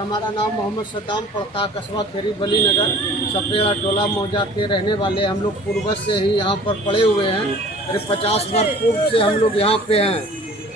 हमारा नाम मोहम्मद सद्दाम पड़ता कस्बा खेरी बली नगर सपेड़ा टोला मौजा के रहने वाले। हम लोग पूर्वज से ही यहाँ पर पड़े हुए हैं। करीब 50 वर्ष पूर्व से हम लोग यहाँ पे हैं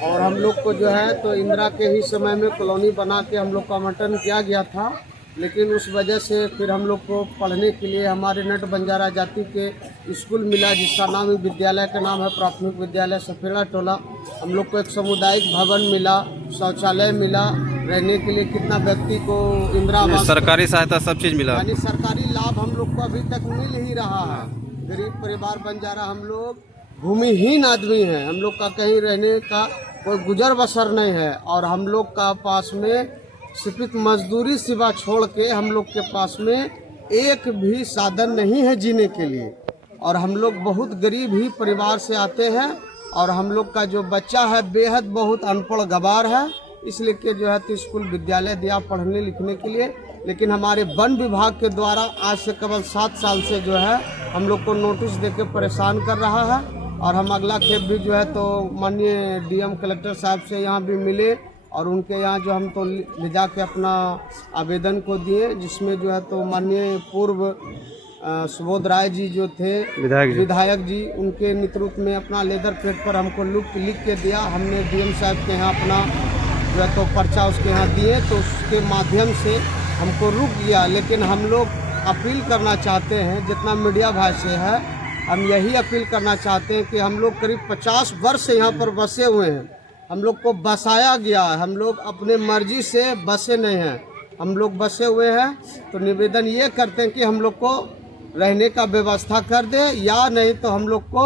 और हम लोग को जो है तो इंदिरा के ही समय में कॉलोनी बना के हम लोग का आवंटन किया गया था, लेकिन उस वजह से फिर हम लोग को पढ़ने के लिए हमारे नट बंजारा जाति के स्कूल मिला, जिसका नाम विद्यालय का नाम है प्राथमिक विद्यालय सपेड़ा टोला। हम लोग को एक सामुदायिक भवन मिला, शौचालय मिला, रहने के लिए कितना व्यक्ति को इंदिरा आवास सरकारी सहायता सब चीज़ मिला, यानी सरकारी लाभ हम लोग को अभी तक मिल ही रहा है। गरीब परिवार बंजारा हम लोग भूमिहीन आदमी हैं, हम लोग का कहीं रहने का कोई गुजर बसर नहीं है और हम लोग का पास में सिर्फ मजदूरी सिवा छोड़ के हम लोग के पास में एक भी साधन नहीं है जीने के लिए। और हम लोग बहुत गरीब ही परिवार से आते हैं और हम लोग का जो बच्चा है बेहद बहुत अनपढ़ गवार है, इसलिए कि जो है तो स्कूल विद्यालय दिया पढ़ने लिखने के लिए, लेकिन हमारे वन विभाग के द्वारा आज से केवल 7 साल से जो है हम लोग को नोटिस देके परेशान कर रहा है। और हम अगला खेप भी जो है तो माननीय डीएम कलेक्टर साहब से यहाँ भी मिले और उनके यहाँ जो हम तो ले जा के अपना आवेदन को दिए, जिसमें जो है तो माननीय पूर्व सुबोध राय जी जो थे विधायक जी, उनके नेतृत्व में अपना लेदर प्लेट पर हमको लिख के दिया। हमने डीएम साहब के यहाँ अपना जो है तो पर्चा उसके यहाँ दिए, तो उसके माध्यम से हमको रुक गया। लेकिन हम लोग अपील करना चाहते हैं, जितना मीडिया भाई से है, हम यही अपील करना चाहते हैं कि हम लोग करीब 50 वर्ष से यहाँ पर बसे हुए हैं, हम लोग को बसाया गया है, हम लोग अपने मर्जी से बसे नहीं हैं, हम लोग बसे हुए हैं। तो निवेदन ये करते हैं कि हम लोग को रहने का व्यवस्था कर दे, या नहीं तो हम लोग को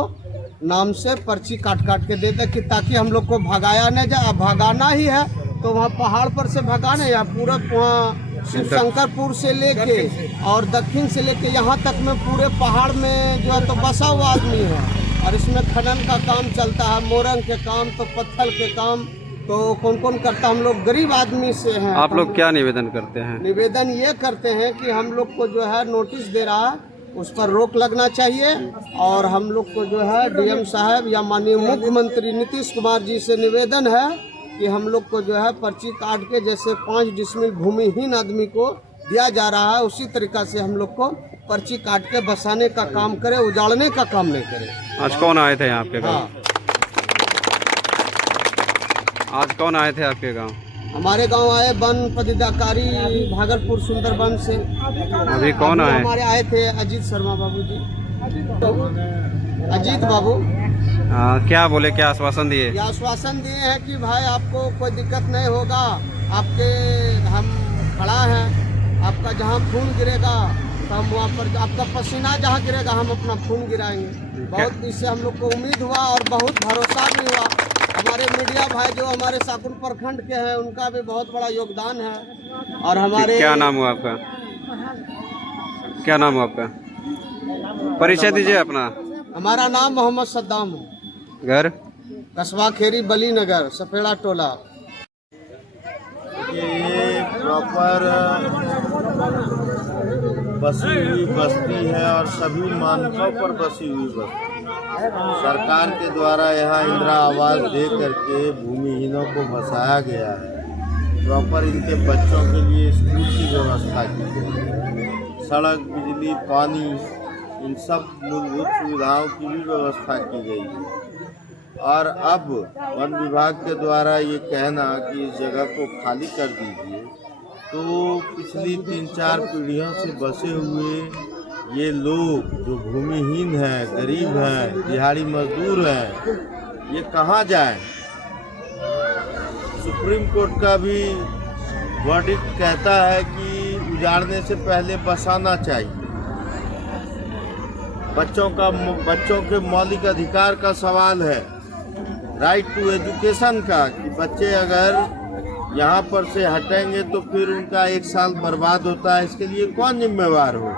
नाम से पर्ची काट के दे दे, कि ताकि हम लोग को भगाया न जाए। भगाना ही है तो वहाँ पहाड़ पर से भगाना, या पूरा वहाँ शिव शंकरपुर से लेके और दक्षिण से लेके यहाँ तक में पूरे पहाड़ में जो है तो बसा हुआ आदमी है। और इसमें खनन का काम चलता है, मोरंग के काम, तो पत्थर के काम, तो कौन कौन करता। हम लोग गरीब आदमी से हैं। आप लोग क्या निवेदन करते हैं? निवेदन ये करते हैं कि हम लोग को जो है नोटिस दे रहा है, उस पर रोक लगना चाहिए। और हम लोग को जो है डीएम साहब या माननीय मुख्यमंत्री नीतीश कुमार जी से निवेदन है कि हम लोग को जो है पर्ची काट के, जैसे 5 डिसमिल भूमिहीन आदमी को दिया जा रहा है, उसी तरीका से हम लोग को पर्ची काट के बसाने का काम करे, उजाड़ने का काम नहीं करे। आज कौन आए थे आपके गाँव? हाँ, आज कौन आए थे आपके गाँव? हमारे गांव आए वन पदाधिकारी भागलपुर सुंदरबन से। अभी कौन आए? हमारे आए थे अजीत शर्मा बाबू जी, अजीत बाबू। क्या बोले, क्या आश्वासन दिए? ये आश्वासन दिए हैं कि भाई आपको कोई दिक्कत नहीं होगा, आपके हम खड़ा हैं, आपका जहाँ खून गिरेगा तो हम वहाँ पर, आपका पसीना जहाँ गिरेगा हम अपना खून गिराएंगे। बहुत इससे हम लोग को उम्मीद हुआ और बहुत भरोसा भी हुआ। हमारे मीडिया भाई जो हमारे साकुन प्रखंड के हैं, उनका भी बहुत बड़ा योगदान है। और हमारे क्या नाम हुआ आपका? क्या नाम हुआ आपका? परिचय दीजिए अपना। हमारा नाम मोहम्मद सद्दाम है। घर? कस्बा खेरी बली नगर सपेड़ा टोला। ये प्रॉपर बसी हुई बस्ती है और सभी मानकों पर बसी हुई बस्ती। सरकार के द्वारा यहाँ इंदिरा आवास दे करके भूमिहीनों को बसाया गया है। प्रॉपर इनके बच्चों के लिए स्कूल की व्यवस्था की गई है, सड़क, बिजली, पानी, इन सब मूलभूत सुविधाओं की भी व्यवस्था की गई है। और अब वन विभाग के द्वारा ये कहना कि इस जगह को खाली कर दीजिए, तो पिछली 3-4 पीढ़ियों से बसे हुए ये लोग जो भूमिहीन हैं, गरीब हैं, दिहाड़ी मजदूर हैं, ये कहाँ जाए। सुप्रीम कोर्ट का भी वर्डिक्ट कहता है कि उजाड़ने से पहले बसाना चाहिए। बच्चों के मौलिक अधिकार का सवाल है, राइट टू एजुकेशन का, कि बच्चे अगर यहाँ पर से हटेंगे तो फिर उनका 1 साल बर्बाद होता है। इसके लिए कौन जिम्मेवार हो?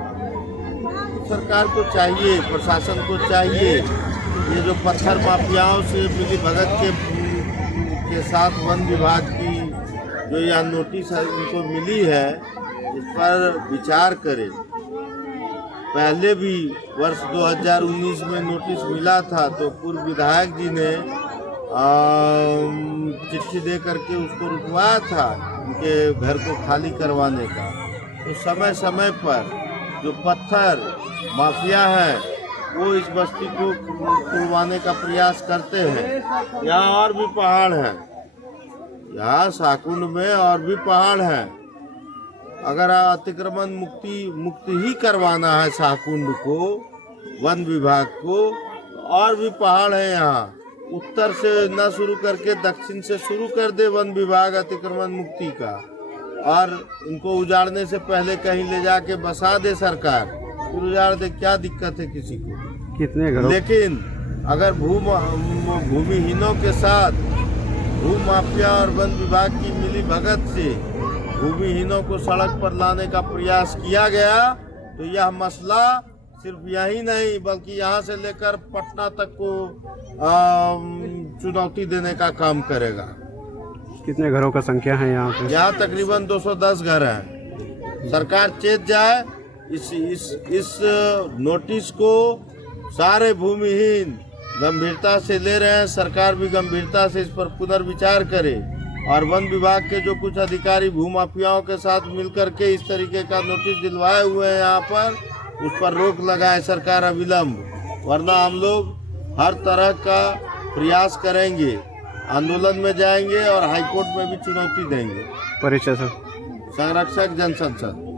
सरकार को चाहिए, प्रशासन को चाहिए, ये जो पत्थर माफियाओं से मिली भगत के साथ वन विभाग की जो यह नोटिस इनको मिली है, इस पर विचार करें। पहले भी वर्ष 2019 में नोटिस मिला था तो पूर्व विधायक जी ने चिट्ठी दे करके उसको रुकवाया था उनके घर को खाली करवाने का। तो समय समय पर जो पत्थर माफिया हैं वो इस बस्ती को तुड़वाने का प्रयास करते हैं। यहाँ और भी पहाड़ हैं, यहाँ शाहकुंड में और भी पहाड़ हैं। अगर अतिक्रमण मुक्ति ही करवाना है शाहकुंड को, वन विभाग को, तो और भी पहाड़ है यहाँ। उत्तर से न शुरू करके दक्षिण से शुरू कर दे वन विभाग अतिक्रमण मुक्ति का, और इनको उजाड़ने से पहले कहीं ले जाके बसा दे सरकार, फिर उजाड़ दे। क्या दिक्कत है किसी को? कितने घरों? लेकिन अगर भूमिहीनों के साथ भूमाफिया और वन विभाग की मिली भगत से भूमिहीनों को सड़क पर लाने का प्रयास किया गया तो यह मसला सिर्फ यही नहीं बल्कि यहाँ से लेकर पटना तक को चुनौती देने का काम करेगा। कितने घरों का संख्या है यहाँ पे? यहाँ तकरीबन 210 घर हैं। सरकार चेत जाए, इस नोटिस को सारे भूमिहीन गंभीरता से ले रहे हैं। सरकार भी गंभीरता से इस पर पुनर्विचार करे और वन विभाग के जो कुछ अधिकारी भूमाफियाओं के साथ मिलकर के इस तरीके का नोटिस दिलवाए हुए हैं यहाँ पर, उस पर रोक लगाए सरकार अविलंब, वरना हम लोग हर तरह का प्रयास करेंगे, आंदोलन में जाएंगे और हाईकोर्ट में भी चुनौती देंगे। परिचय सर? संरक्षक जनसंसद।